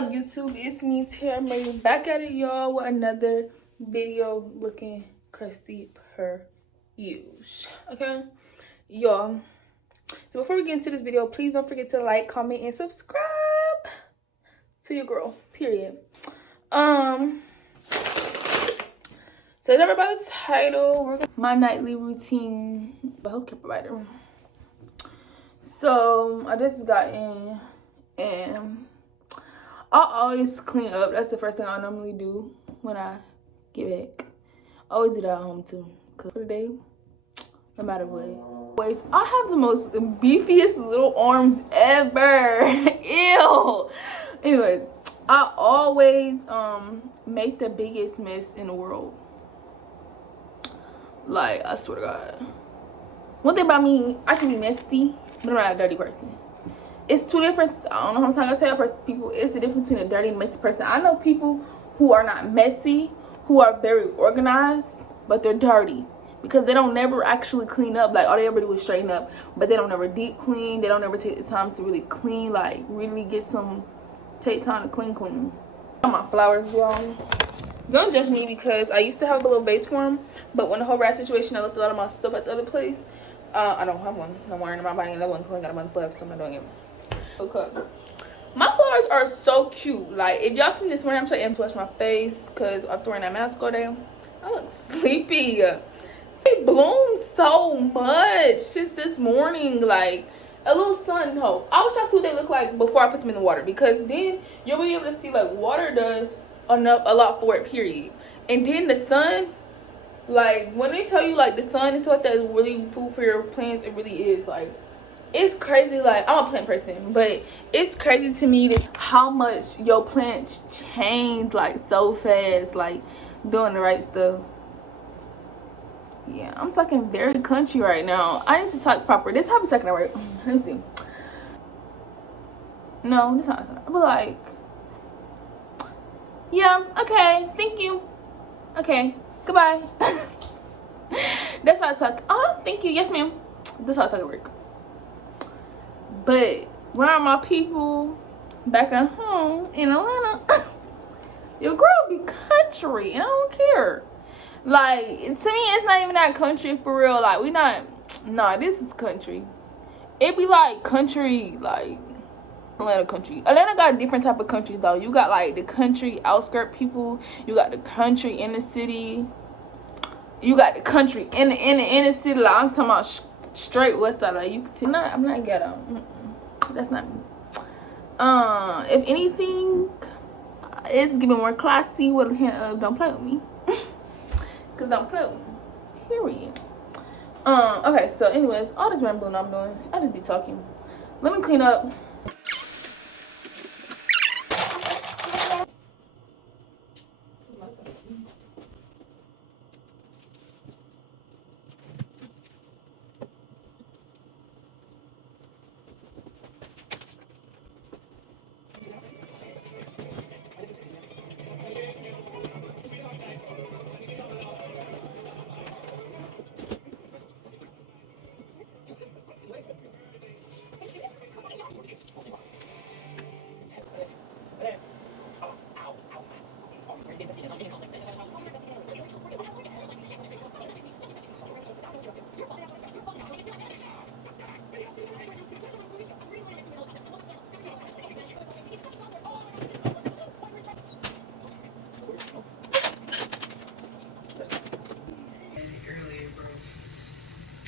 up, YouTube? It's me, Tara May, back at it, y'all, with another video looking crusty per usual. Okay, y'all. So before we get into this video, please don't forget to like, comment, and subscribe to your girl. Period. So never about the title. My nightly routine, the healthcare provider. So I just got in and I always clean up. That's the first thing I normally do when I get back. I always do that at home too. Cause for the day, no matter what. Anyways, I have the most beefiest little arms ever. Ew. Anyways, I always make the biggest mess in the world. Like, I swear to God. One thing about me, I can be messy, but I'm not a dirty person. It's two different. I don't know how I'm gonna tell people. It's the difference between a dirty and messy person. I know people who are not messy, who are very organized, but they're dirty because they don't never actually clean up. Like all they ever do is straighten up, but they don't never deep clean. They don't ever take the time to really clean. Like really take time to clean. My flowers, y'all. Don't judge me because I used to have a little vase for them, but when the whole rat situation, I left a lot of my stuff at the other place. I don't have one. I'm worrying about buying another one because I got a bunch of flowers, so I'm not doing it. Okay. My flowers are so cute. Like, if y'all seen this morning, I'm trying to wash my face because I'm throwing that mask all day. I look sleepy. They bloom so much since this morning. Like, a little sun. No, I wish I see what they look like before I put them in the water because then you'll be able to see like water does a lot for it, period. And then the sun, like when they tell you like the sun and stuff like that is really food for your plants, it really is. Like it's crazy. Like I'm a plant person, but it's crazy to me how much your plants change like so fast, like doing the right stuff. Yeah, I'm talking very country right now. I need to talk proper. This happened second word. Let me see. No, this not. But like, yeah, okay, thank you. Okay, goodbye. That's how I talk. Oh, thank you. Yes, ma'am. That's how I talk at work. But when I'm my people back at home in Atlanta, your girl be country, and I don't care. Like, to me, it's not even that country for real. Like, we not. Nah, this is country. It be like country, like Atlanta country. Atlanta got different type of country though. You got like the country outskirt people. You got the country in the city. You got the country in the city. Like I'm talking about straight west side. Like you can see. I'm not ghetto. That's not me. If anything, it's giving more classy with a hint of don't play with me. Cause don't play with me. Period. Okay. So, anyways, all this rambling I'm doing, I just be talking. Let me clean up.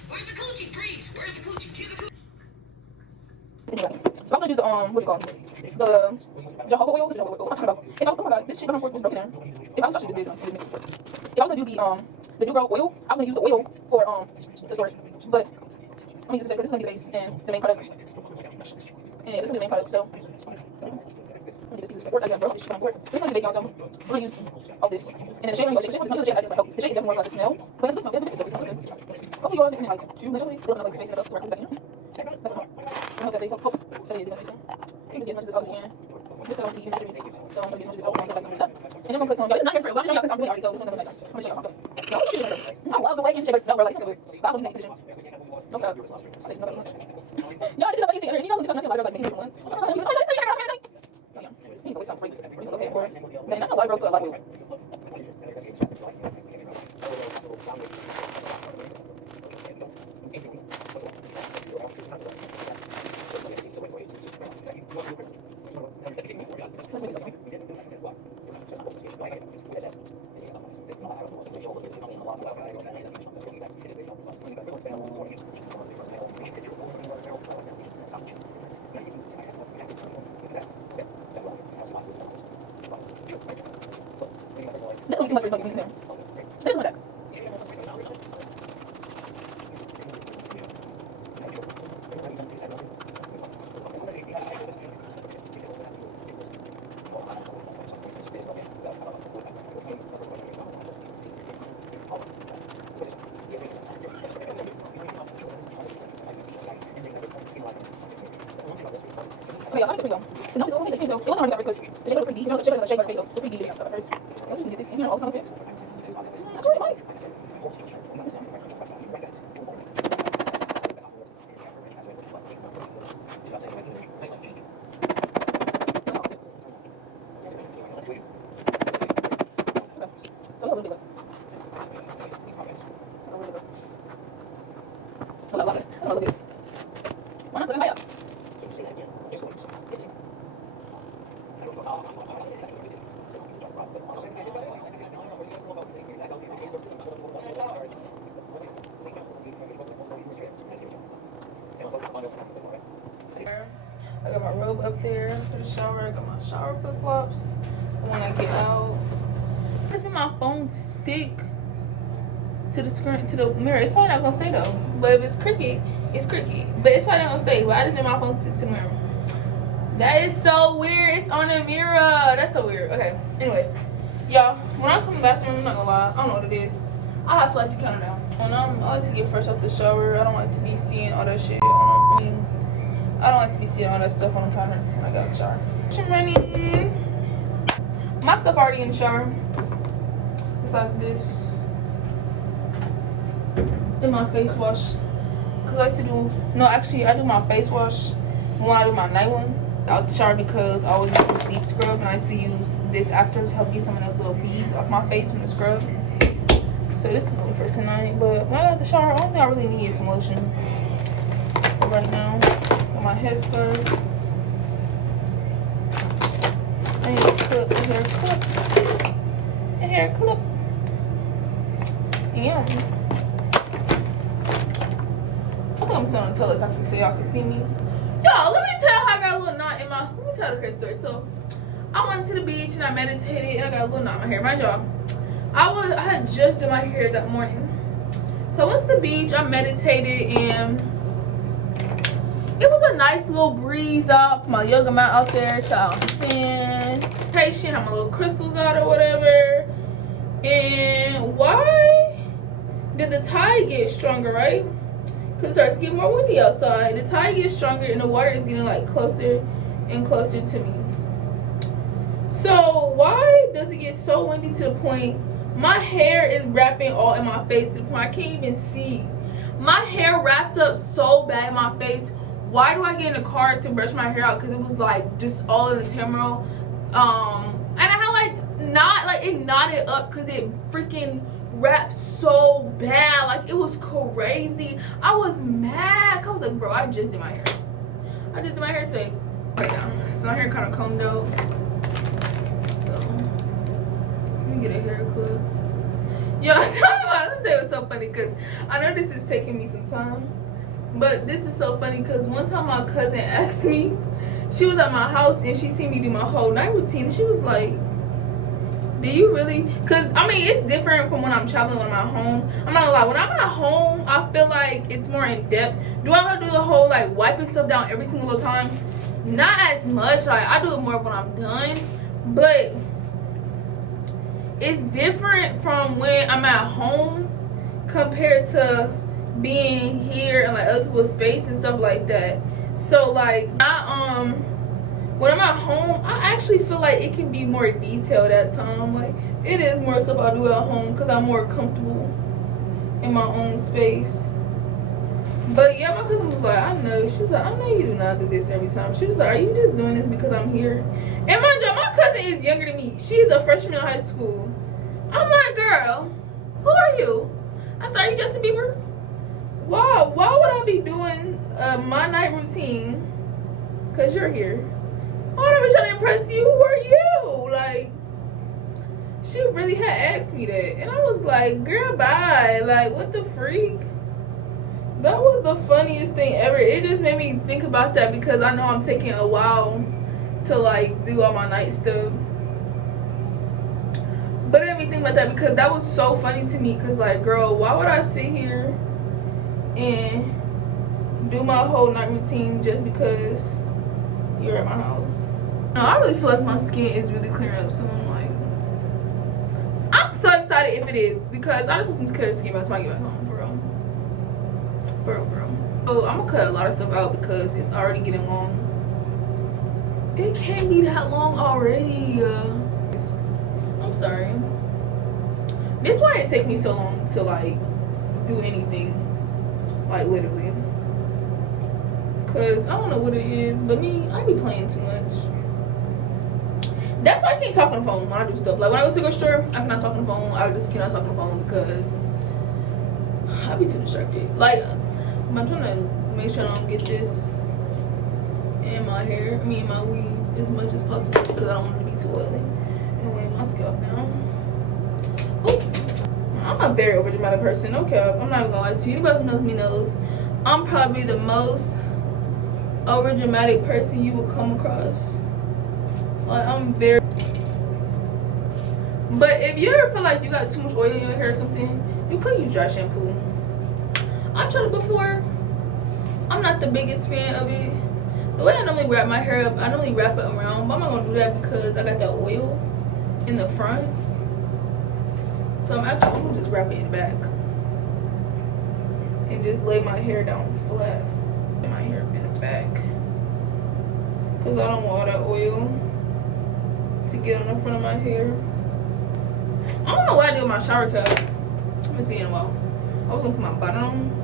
Where's the coochie? Get the coochie. Anyway, so I'm gonna do the what's it called? The jojoba oil. I'm talking about. If I was, oh my god, this shit is broken down. If I was actually this video, if I was gonna do the do girl oil, I was gonna use the oil for the storage. But I'm gonna use this because this is gonna be the base and the main product. And yeah, this is gonna be the main product. So I'm gonna use this for work. I got bro. This is gonna be the base, y'all. So I'm gonna use all this. And then the shade, the shade is definitely more like the smell, but it's a good smell. It's good. Hopefully, y'all just in like 2 minutes. They'll have like space in it up to wrap it back in. That's all. I hope that they hope that they do that. So I'm gonna get as much as I can. Just because I want to eat and so I'm gonna get as much as I can. And then I'm gonna put some. It's not here for it. But I'm gonna show you because I'm really already. So this is gonna be nice. I'm gonna show you. I love the way you shake it smell, bro. Like it's so good. But I love using that condition. Okay. Take no much. Y'all just know anything. You know who's talking about like many different ones. So yeah, we can go with some. Okay, or man, that's a lot of growth to a lot of people. Let's make it something. That's only too much for the bucket there. There's my back. Okay, y'all, so pretty young. The nose is always like, so it wasn't hard at first because the shape was pretty deep. You know, the shape was a shape like a face, so it was pretty deep at first. Let's see if we can get this in here all the time. That's really light. So a little bit left. A little bit left. A lot left. That's a little bit. Why not put it high up? I got my robe up there for the shower. I got my shower flip flops when I get out. Just make my phone stick to the screen, to the mirror. It's probably not gonna stay though. But if it's cricket, it's cricket. But it's probably not gonna stay. But I just made my phone stick to the mirror. That is so weird. It's on the mirror. That's so weird. Okay. Anyways, y'all, when I come to the bathroom, I'm not gonna lie, I don't know what it is. I have to like the counter down. When I like to get fresh off the shower. I don't like to be seeing all that shit. I don't like to be seeing all that stuff on the counter when I got the shower. I'm ready. My stuff already in the shower. Besides this. And my face wash. Cause I like to do, no, actually I do my face wash when I do my night one out the shower because I always use deep scrub and I like to use this after to help get some of those little beads off my face from the scrub. So this is only for tonight, but when I got the shower, only I really need some lotion. But right now, with my hair scarf, I need a clip, a hair clip, a hair clip. Yeah. I think I'm sitting on the toilet so y'all can see me. Y'all, let me tell how I got a little knot in my, let me tell the crazy story. So, I went to the beach and I meditated and I got a little knot in my hair. Mind y'all, I had just done my hair that morning. So I went to the beach, I meditated, and it was a nice little breeze up. My yoga mat out there, so I'm sand, patient, have my little crystals out or whatever. And why did the tide get stronger, right? Because it starts to get more windy outside. The tide gets stronger and the water is getting like closer and closer to me. So why does it get so windy to the point my hair is wrapping all in my face to the point I can't even see? My hair wrapped up so bad in my face. Why do I get in the car to brush my hair out? Because it was like just all in the tamaro. And I had like it knotted up because it freaking wrapped so bad. Like it was crazy. I was mad. I was like, bro, I just did my hair. I just did my hair today. Right now. So my hair kind of combed out. So let me get a hair clip. Yo, let me tell you what's so funny because I know this is taking me some time. But this is so funny because one time my cousin asked me, she was at my house and she seen me do my whole night routine. And she was like, do you really? Because, I mean, it's different from when I'm traveling when I'm at home. I'm not gonna lie. When I'm at home, I feel like it's more in depth. Do I have to do the whole, like, wiping stuff down every single little time? Not as much. Like, I do it more when I'm done. But it's different from when I'm at home compared to being here and like other people's space and stuff like that. So like when I'm at home, I actually feel like it can be more detailed at times. Like it is more stuff I do at home because I'm more comfortable in my own space. But yeah, my cousin was like, I know. She was like, I know you do not do this every time. She was like, are you just doing this because I'm here? And mind you, my cousin is younger than me. She's a freshman in high school. I'm like, girl, who are you? I said, are you Justin Bieber? Why would I be doing my night routine? Because you're here. Why would I be trying to impress you? Who are you? Like, she really had asked me that. And I was like, girl, bye. Like, what the freak? That was the funniest thing ever. It just made me think about that because I know I'm taking a while to like do all my night stuff. But it made me think about that because that was so funny to me. Because like, girl, why would I sit here and do my whole night routine just because you're at my house? No, I really feel like my skin is really clearing up. So I'm like, I'm so excited if it is because I just want some clear skin by the time I get back home. Bro. So I'm gonna cut a lot of stuff out because it's already getting long. It can't be that long already. I'm sorry. This is why it take me so long to like do anything, like literally. Cause I don't know what it is, but me, I be playing too much. That's why I can't talk on the phone when I do stuff. Like when I go to the grocery store, I cannot talk on the phone. I just cannot talk on the phone because I be too distracted. Like, I'm trying to make sure I don't get this in my hair, in my weave as much as possible because I don't want it to be too oily and weigh my scalp down. Ooh. I'm a very overdramatic person. Okay, I'm not even gonna lie to you. Anybody who knows me knows I'm probably the most overdramatic person you will come across. Like, I'm very. But if you ever feel like you got too much oil in your hair or something, you could use dry shampoo. I've tried it before. I'm not the biggest fan of it. The way I normally wrap my hair up, I normally wrap it around, but I'm not gonna do that because I got that oil in the front. So I'm gonna just wrap it in the back and just lay my hair down flat. Lay my hair in the back because I don't want all that oil to get on the front of my hair. I don't know what I did with my shower cap. Let me see in a while. I was gonna put my bonnet on.